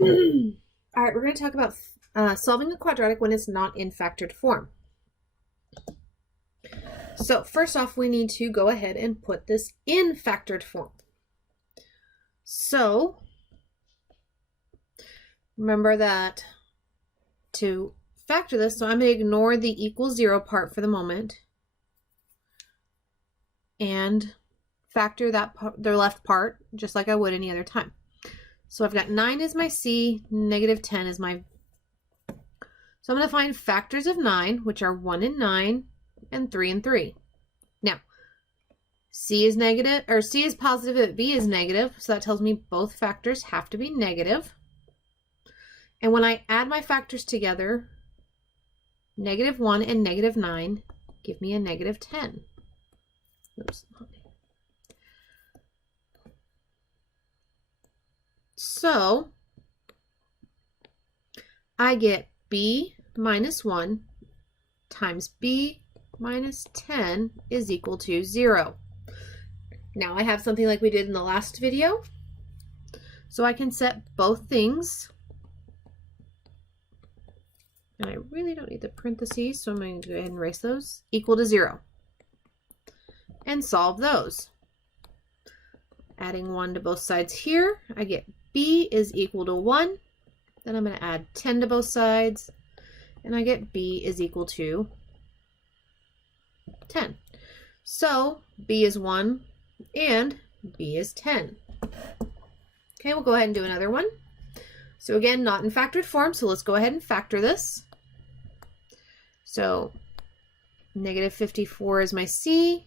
All right, we're going to talk about solving a quadratic when it's not in factored form. So first off, we need to go ahead and put this in factored form. So remember that to factor this, so I'm going to ignore the equals 0 part for the moment and factor that part, the left part, just like I would any other time. So I've got 9 is my C, negative 10 is my... So I'm going to find factors of 9, which are 1 and 9, and 3 and 3. Now, C is negative, or C is positive if B is negative, so that tells me both factors have to be negative. And when I add my factors together, negative 1 and negative 9 give me a negative 10. Oops. So I get B minus 1 times B minus 10 is equal to 0. Now I have something like we did in the last video. So I can set both things. And I really don't need the parentheses, so I'm going to go ahead and erase those. Equal to 0. And solve those. Adding 1 to both sides here, I get B is equal to 1. Then I'm going to add 10 to both sides, and I get B is equal to 10. So B is 1 and B is 10. Okay, we'll go ahead and do another one. So again, not in factored form, so let's go ahead and factor this. So negative 54 is my C,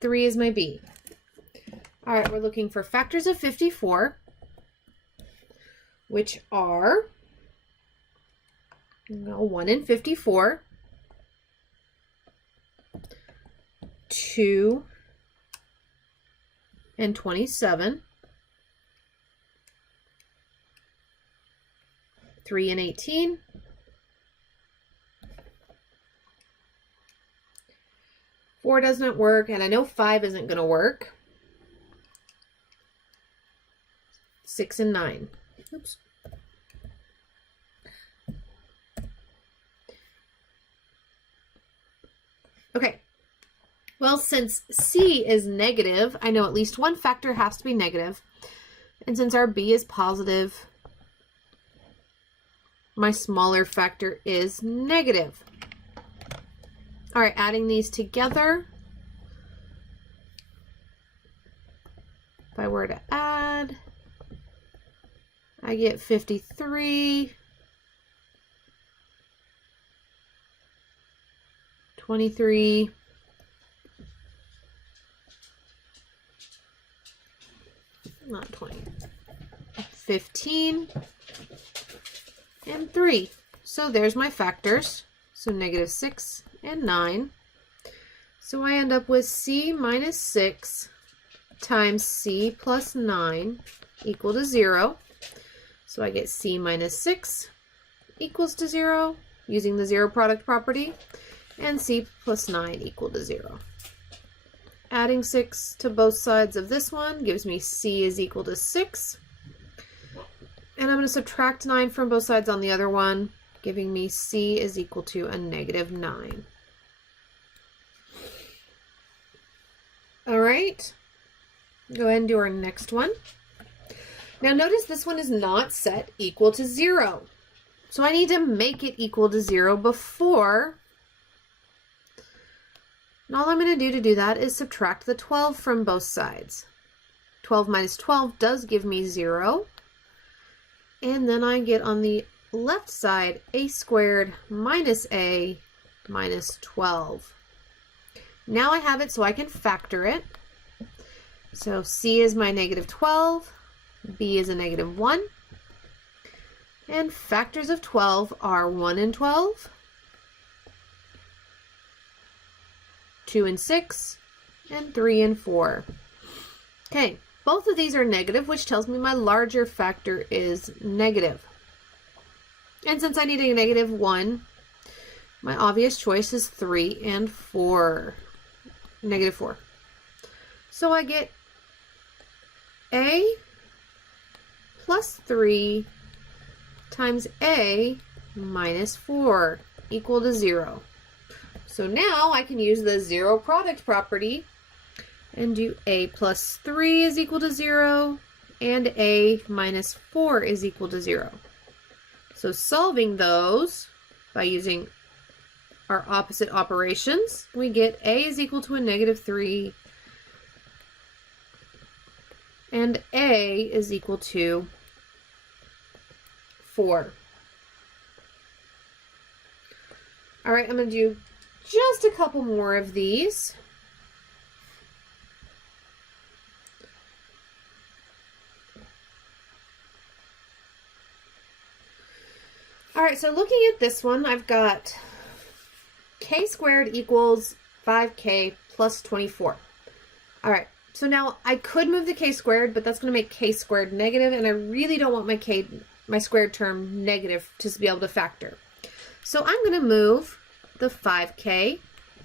3 is my B. All right, we're looking for factors of 54, which are 1 and 54, 2 and 27, 3 and 18, 4 doesn't work, and I know 5 isn't going to work. 6 and 9. Oops. Okay. Well, since C is negative, I know at least one factor has to be negative. And since our B is positive, my smaller factor is negative. All right, adding these together. If I were to add, I get 53, 23, not 20, 15, and 3. So there's my factors. So negative 6 and 9. So I end up with C minus 6 times C plus 9 equal to 0. So I get C minus 6 equals to 0 using the zero product property, and C plus 9 equal to 0. Adding 6 to both sides of this one gives me C is equal to 6. And I'm going to subtract 9 from both sides on the other one, giving me C is equal to a negative 9. All right, go ahead and do our next one. Now notice this one is not set equal to 0. So I need to make it equal to 0 before. And all I'm going to do that is subtract the 12 from both sides. 12 minus 12 does give me 0. And then I get on the left side a squared minus a minus 12. Now I have it so I can factor it. So C is my negative 12. B is a negative 1. And factors of 12 are 1 and 12, 2 and 6, and 3 and 4. Okay, both of these are negative, which tells me my larger factor is negative. And since I need a negative 1, my obvious choice is 3 and 4. Negative 4. So I get A plus 3 times a minus 4 equal to 0. So now I can use the zero product property and do a plus 3 is equal to 0 and a minus 4 is equal to 0. So solving those by using our opposite operations, we get a is equal to a negative 3 and a is equal to 4. All right, I'm going to do just a couple more of these. All right, so looking at this one, I've got k squared equals 5k plus 24. All right, so now I could move the k squared, but that's going to make k squared negative, and I really don't want my squared term negative to be able to factor. So I'm going to move the 5k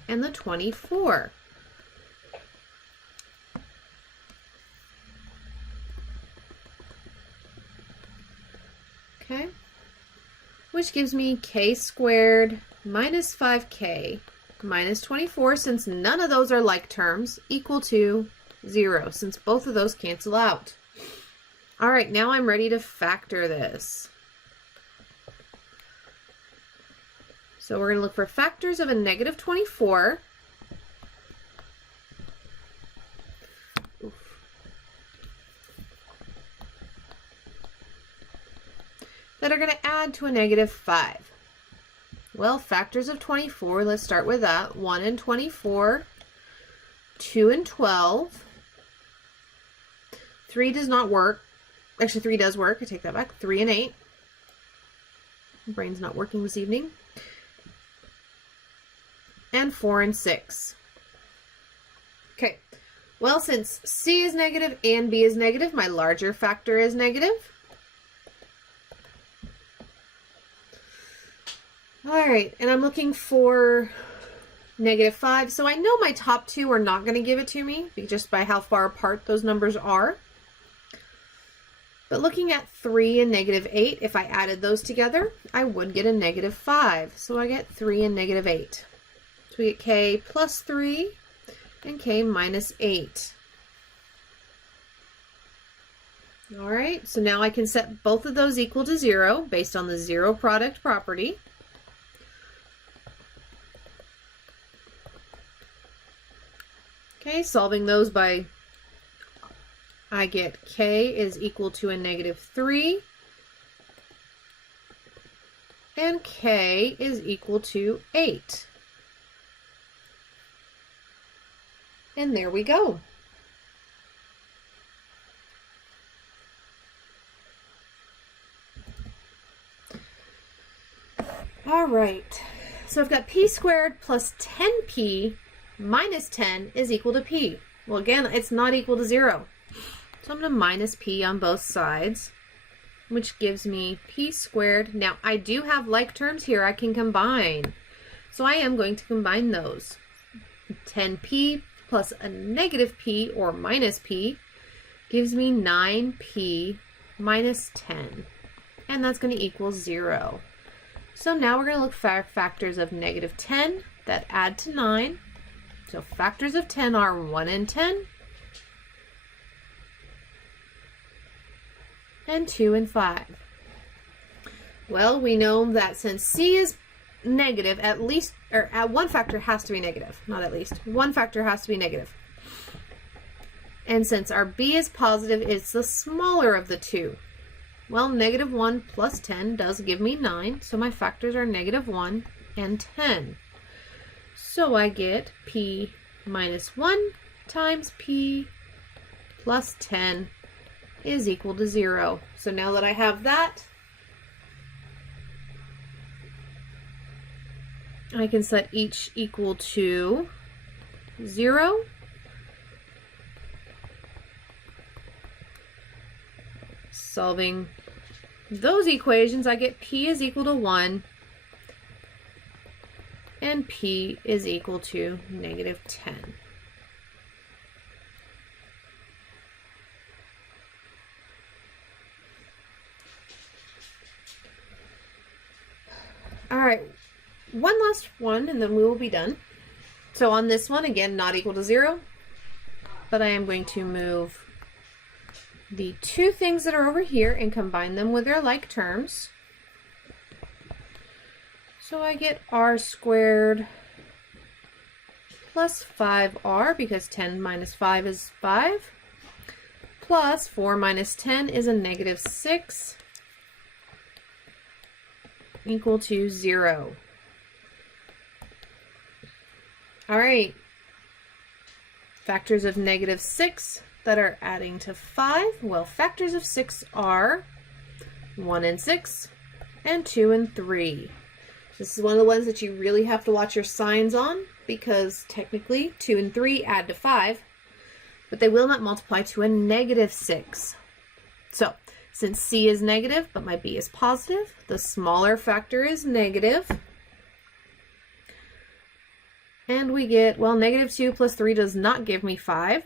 and the 24. Okay, which gives me k squared minus 5k minus 24, since none of those are like terms, equal to 0, since both of those cancel out. All right, now I'm ready to factor this. So we're going to look for factors of a negative 24. That are going to add to a negative 5. Well, factors of 24, let's start with that. 1 and 24, 2 and 12. 3 does not work. Actually, 3 does work. I take that back. 3 and 8. My brain's not working this evening. And 4 and 6. Okay, well, since C is negative and B is negative, my larger factor is negative. All right, and I'm looking for negative 5. So I know my top two are not going to give it to me just by how far apart those numbers are. But looking at 3 and negative 8, if I added those together, I would get a negative 5. So I get 3 and negative 8. So we get k plus 3 and k minus 8. All right, so now I can set both of those equal to 0 based on the zero product property. Okay, solving those by, I get k is equal to a negative 3 and k is equal to 8. And there we go. All right, so I've got p squared plus 10p minus 10 is equal to p. Well, again, it's not equal to 0. So I'm going to minus p on both sides, which gives me p squared. Now, I do have like terms here I can combine. So I am going to combine those. 10p plus a negative p, or minus p, gives me 9p minus 10. And that's going to equal 0. So now we're going to look for factors of negative 10 that add to 9. So factors of 10 are 1 and 10, and 2 and 5. Well, we know that since C is negative, at least, or at one factor has to be negative, not at least. One factor has to be negative. And since our B is positive, it's the smaller of the two. Well, negative 1 plus 10 does give me 9, so my factors are negative 1 and 10. So I get p minus 1 times p plus 10 is equal to 0. So now that I have that, I can set each equal to 0. Solving those equations, I get p is equal to 1 and p is equal to negative 10. right, one last one and then we will be done. So on this one, again, not equal to 0, but I am going to move the two things that are over here and combine them with their like terms. So I get r squared plus 5r, because 10 minus 5 is 5, plus 4 minus 10 is a negative 6, equal to 0. All right, factors of negative 6 that are adding to 5. Well, factors of 6 are 1 and 6 and 2 and 3. This is one of the ones that you really have to watch your signs on, because technically 2 and 3 add to 5, but they will not multiply to a negative 6. So since C is negative, but my B is positive, the smaller factor is negative. And we get, well, negative 2 plus 3 does not give me 5,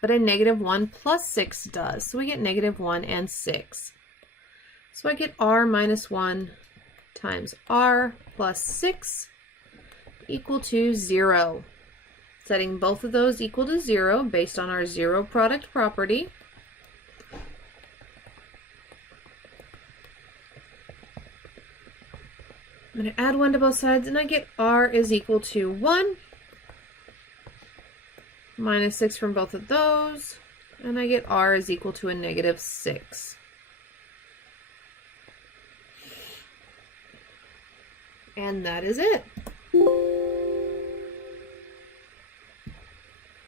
but a negative 1 plus 6 does. So we get negative 1 and 6. So I get r minus 1 times r plus 6 equal to 0. Setting both of those equal to 0 based on our zero product property. I'm going to add 1 to both sides, and I get r is equal to 1 minus 6 from both of those, and I get r is equal to a negative 6. And that is it.